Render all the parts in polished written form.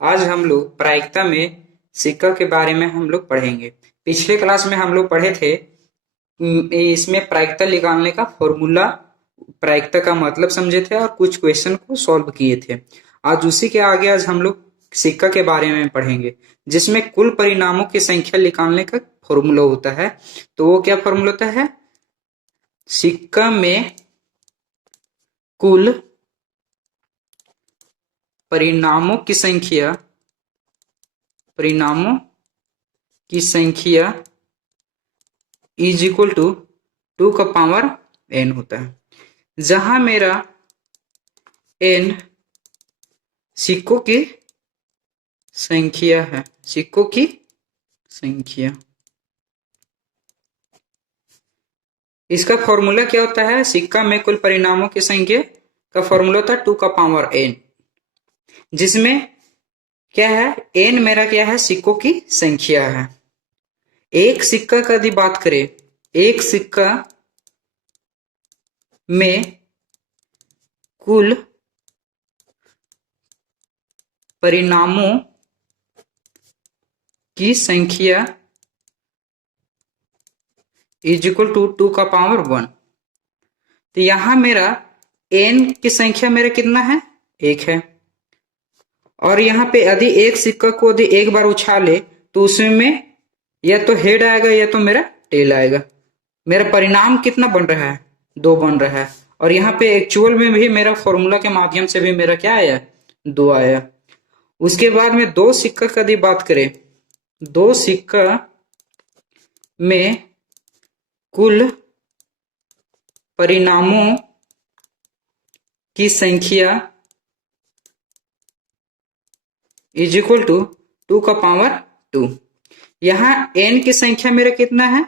आज हम लोग प्रायिकता में सिक्का के बारे में हम लोग पढ़ेंगे। पिछले क्लास में हम लोग पढ़े थे इसमें प्रायिकता निकालने का फॉर्मूला, प्रायिकता का मतलब समझे थे और कुछ क्वेश्चन को सॉल्व किए थे। आज उसी के आगे आज हम लोग सिक्का के बारे में पढ़ेंगे, जिसमें कुल परिणामों की संख्या निकालने का फॉर्मूला होता है। तो वो क्या फॉर्मूला होता है? सिक्का में कुल परिणामों की संख्या इज इक्वल टू 2 का पावर n होता है, जहां मेरा n सिक्कों की संख्या है। सिक्कों की संख्या, इसका फॉर्मूला क्या होता है? सिक्का में कुल परिणामों की संख्या का फॉर्मूला होता है 2 का पावर n, जिसमें क्या है? n मेरा क्या है? सिक्कों की संख्या है। एक सिक्का का यदि बात करें, एक सिक्का में कुल परिणामों की संख्या इज इक्वल टू 2 का पावर 1। तो यहां मेरा n की संख्या मेरा कितना है? 1 है। और यहाँ पे यदि एक सिक्का को यदि एक बार उछाले तो उसमें या तो हेड आएगा या तो मेरा टेल आएगा। मेरा परिणाम कितना बन रहा है? 2 बन रहा है। और यहाँ पे एक्चुअल में भी मेरा फॉर्मूला के माध्यम से भी मेरा क्या आया? 2 आया। उसके बाद में दो सिक्का का यदि बात करें, दो सिक्का में कुल परिणामों की संख्या इज इक्वल टू 2 का पावर 2। यहां n की संख्या मेरा कितना है?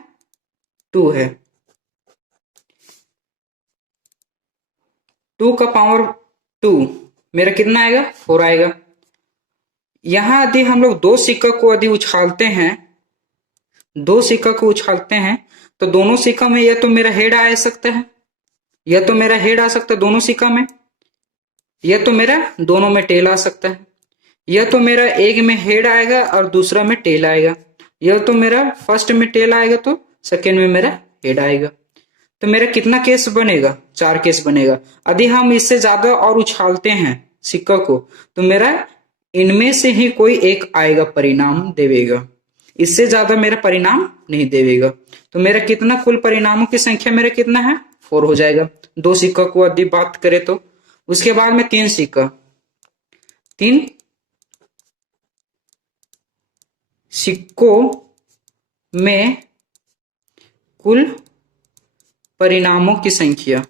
2 है। 2 का पावर 2 मेरा कितना आएगा? 4 आएगा। यहां यदि हम लोग दो सिक्का को यदि उछालते हैं, दो सिक्का को उछालते हैं तो दोनों सिक्का में या तो मेरा हेड आ सकता है, या तो मेरा हेड आ सकता है दोनों सिक्का में, या तो मेरा दोनों में टेल आ सकता है, या तो मेरा एक में हेड आएगा और दूसरा में टेल आएगा, या तो मेरा फर्स्ट में टेल आएगा तो सेकेंड में मेरा हेड आएगा। तो मेरा कितना केस बनेगा? 4 केस बनेगा। यदि हम इससे ज्यादा और उछालते हैं सिक्का को तो मेरा इनमें से ही कोई एक आएगा, परिणाम देवेगा। इससे ज्यादा मेरा परिणाम नहीं देवेगा। तो मेरा कितना कुल परिणामों की संख्या मेरा कितना है? 4 हो जाएगा। दो सिक्का को यदि बात करें तो उसके बाद में तीन सिक्का, तीन सिक्कों में कुल परिणामों की संख्या,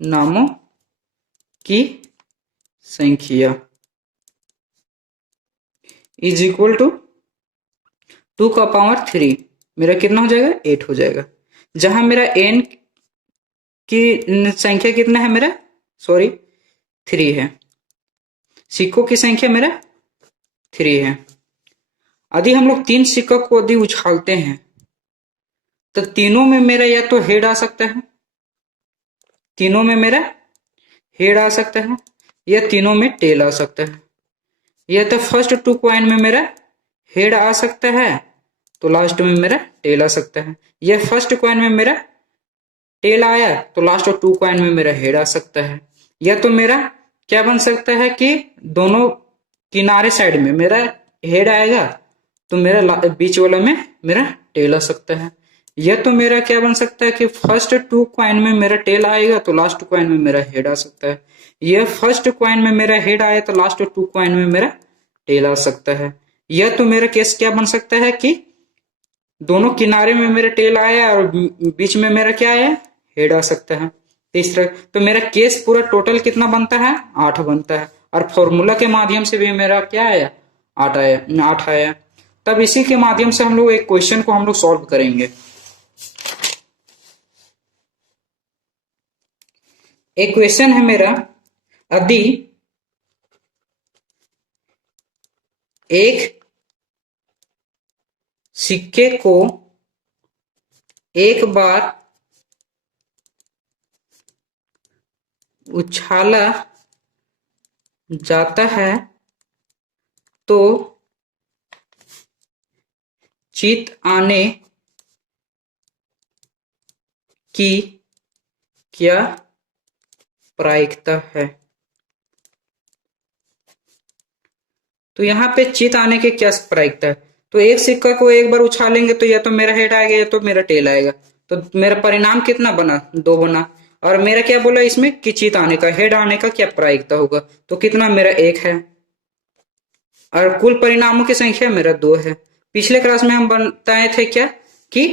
नामों की संख्या इज इक्वल टू 2 का पावर 3। मेरा कितना हो जाएगा? 8 हो जाएगा। जहां मेरा n की संख्या कितना है मेरा? सॉरी 3 है। सिक्कों की संख्या मेरा 3 है। यदि हम लोग तीन सिक्का को यदि उछालते हैं तो तीनों में मेरा या तो हेड आ सकता है, तीनों में मेरा हेड आ सकता है, या तीनों में टेल आ सकता है। या तो फर्स्ट 2 कॉइन में मेरा हेड आ सकता है तो लास्ट में मेरा टेल आ सकता है, या फर्स्ट कॉइन में मेरा टेल आया तो लास्ट 2 कॉइन में मेरा हेड आ सकता है। या तो मेरा क्या बन सकता है कि दोनों किनारे साइड में मेरा हेड आएगा तो मेरा बीच वाला में मेरा टेल आ सकता है। यह तो मेरा क्या बन सकता है कि फर्स्ट 2 कॉइन में मेरा टेल आएगा तो लास्ट कॉइन में मेरा हेड आ सकता है। यह फर्स्ट कॉइन में मेरा हेड आया तो लास्ट 2 कॉइन में मेरा टेल आ सकता है। यह तो मेरा केस क्या बन सकता है कि दोनों किनारे में मेरा टेल आया और बीच में मेरा क्या आया? हेड आ सकता है। तीसरा तो मेरा केस पूरा टोटल कितना बनता है? 8 बनता है। और फॉर्मूला के माध्यम से भी मेरा क्या आया? 8 आया। तब इसी के माध्यम से हम लोग एक क्वेश्चन को हम लोग सॉल्व करेंगे। एक क्वेश्चन है मेरा, यदि एक सिक्के को एक बार उछाला जाता है तो चित आने की क्या प्रायिकता है। तो यहाँ पे चित आने की क्या प्रायिकता है, तो एक सिक्का को एक बार उछालेंगे तो या तो मेरा हेड आएगा या तो मेरा टेल आएगा। तो मेरा परिणाम कितना बना, 2 बना। और मेरा क्या बोला इसमें कि चित आने का, हेड आने का क्या प्रायिकता होगा, तो कितना मेरा 1 है। और कुल परिणामों की संख्या मेरा 2 है। पिछले क्लास में हम बताए थे क्या कि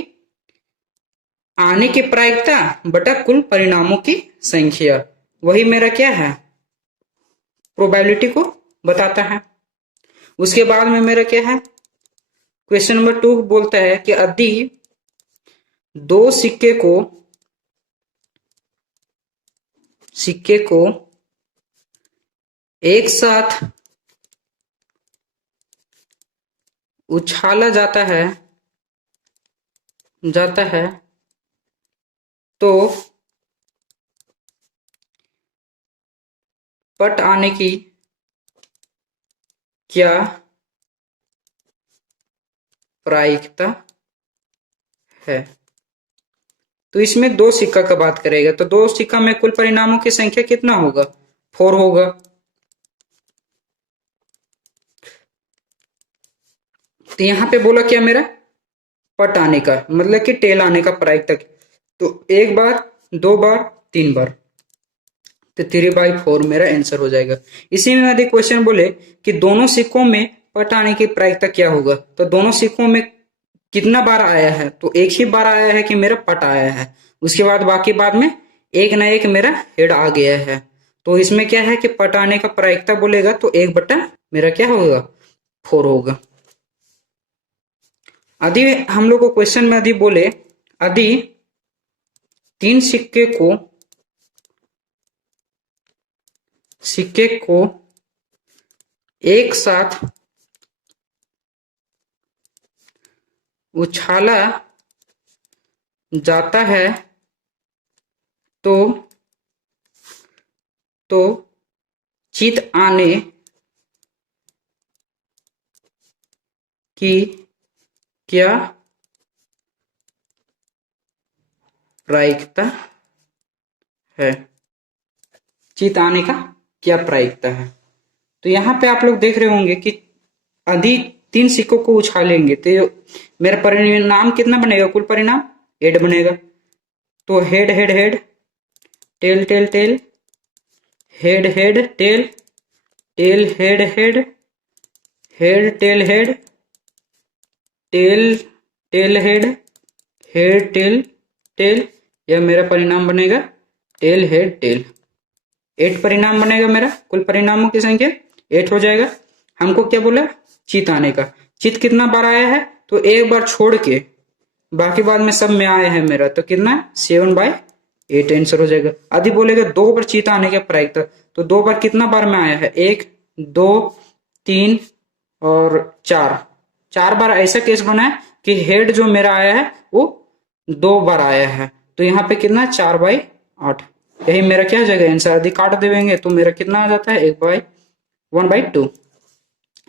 आने की प्रायिकता बटा कुल परिणामों की संख्या, वही मेरा क्या है, प्रोबेबिलिटी को बताता है। उसके बाद में मेरा क्या है, क्वेश्चन नंबर 2 बोलता है कि यदि दो सिक्के को एक साथ उछाला जाता है तो पट आने की क्या प्रायिकता है। तो इसमें 2 सिक्का का बात करेगा, तो 2 सिक्का में कुल परिणामों की संख्या कितना होगा, 4 होगा। तो यहां पे बोला क्या मेरा, पट आने का मतलब कि टेल आने का प्रायिकता, तो 1 बार 2 बार 3 बार, तो 3/4 मेरा आंसर हो जाएगा। इसी में यदि क्वेश्चन बोले कि दोनों सिक्कों में पट आने की प्रायिकता क्या होगा, तो दोनों सिक्कों में कितना बार आया है, तो एक ही बार आया है कि मेरा पट आया है। उसके बाद बाकी बाद में एक ना एक मेरा हेड आ गया है। तो इसमें क्या है कि पट आने का प्रायिकता बोलेगा तो 1 बटा मेरा क्या होगा, 4 होगा। यदि हम लोग को क्वेश्चन में यदि बोले यदि 3 सिक्के को एक साथ उछाला जाता है तो चित आने की क्या प्रायिकता है, चित आने का क्या प्रायिकता है। तो यहाँ पे आप लोग देख रहे होंगे कि यदि 3 सिक्कों को उछालेंगे तो मेरा परिणाम कितना बनेगा, कुल परिणाम 8 बनेगा। तो head head head, tail tail tail, head head tail, tail head head, head tail head, tail tail head, head tail tail, यह मेरा परिणाम बनेगा टेल हेड टेल। 8 परिणाम बनेगा मेरा, कुल परिणामों की संख्या 8 हो जाएगा। हमको क्या बोला, चित आने का, चित कितना बार आया है, तो 1 बार छोड़ के बाकी बाद में सब में आया है मेरा, तो कितना 7/8 आंसर हो जाएगा। आदि बोलेगा 2 बार चित आने का प्रायिकता, तो 2 बार कितना बार में आया है, 1 2 3 और 4 बार ऐसा केस बना है कि हेड जो मेरा आया है वो 2 बार आया है, तो यहाँ पे कितना 4/8, यही मेरा क्या हो जाएगा आंसर। यदि काट देंगे तो मेरा कितना आ जाता है 1/2,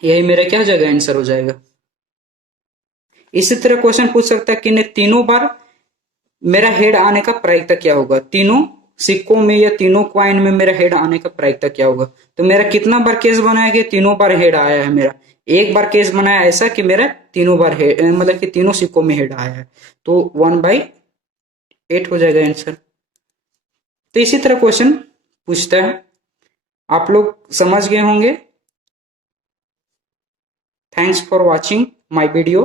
यही मेरा क्या हो जाएगा आंसर हो जाएगा। इसी तरह क्वेश्चन पूछ सकता है कि तीनों बार मेरा हेड आने का प्रायिकता क्या होगा, तीनों सिक्कों में या तीनों क्वाइन में मेरा हेड आने का प्रायिकता क्या होगा। तो मेरा कितना बार केस बनाया कि तीनों बार हेड आया है मेरा, 1 बार केस बनाया ऐसा कि मेरा तीनों बार हेड मतलब कि तीनों सिक्कों में हेड आया है, तो 1/8 हो जाएगा आंसर। तो इसी तरह क्वेश्चन पूछता है, आप लोग समझ गए होंगे। Thanks for watching my video.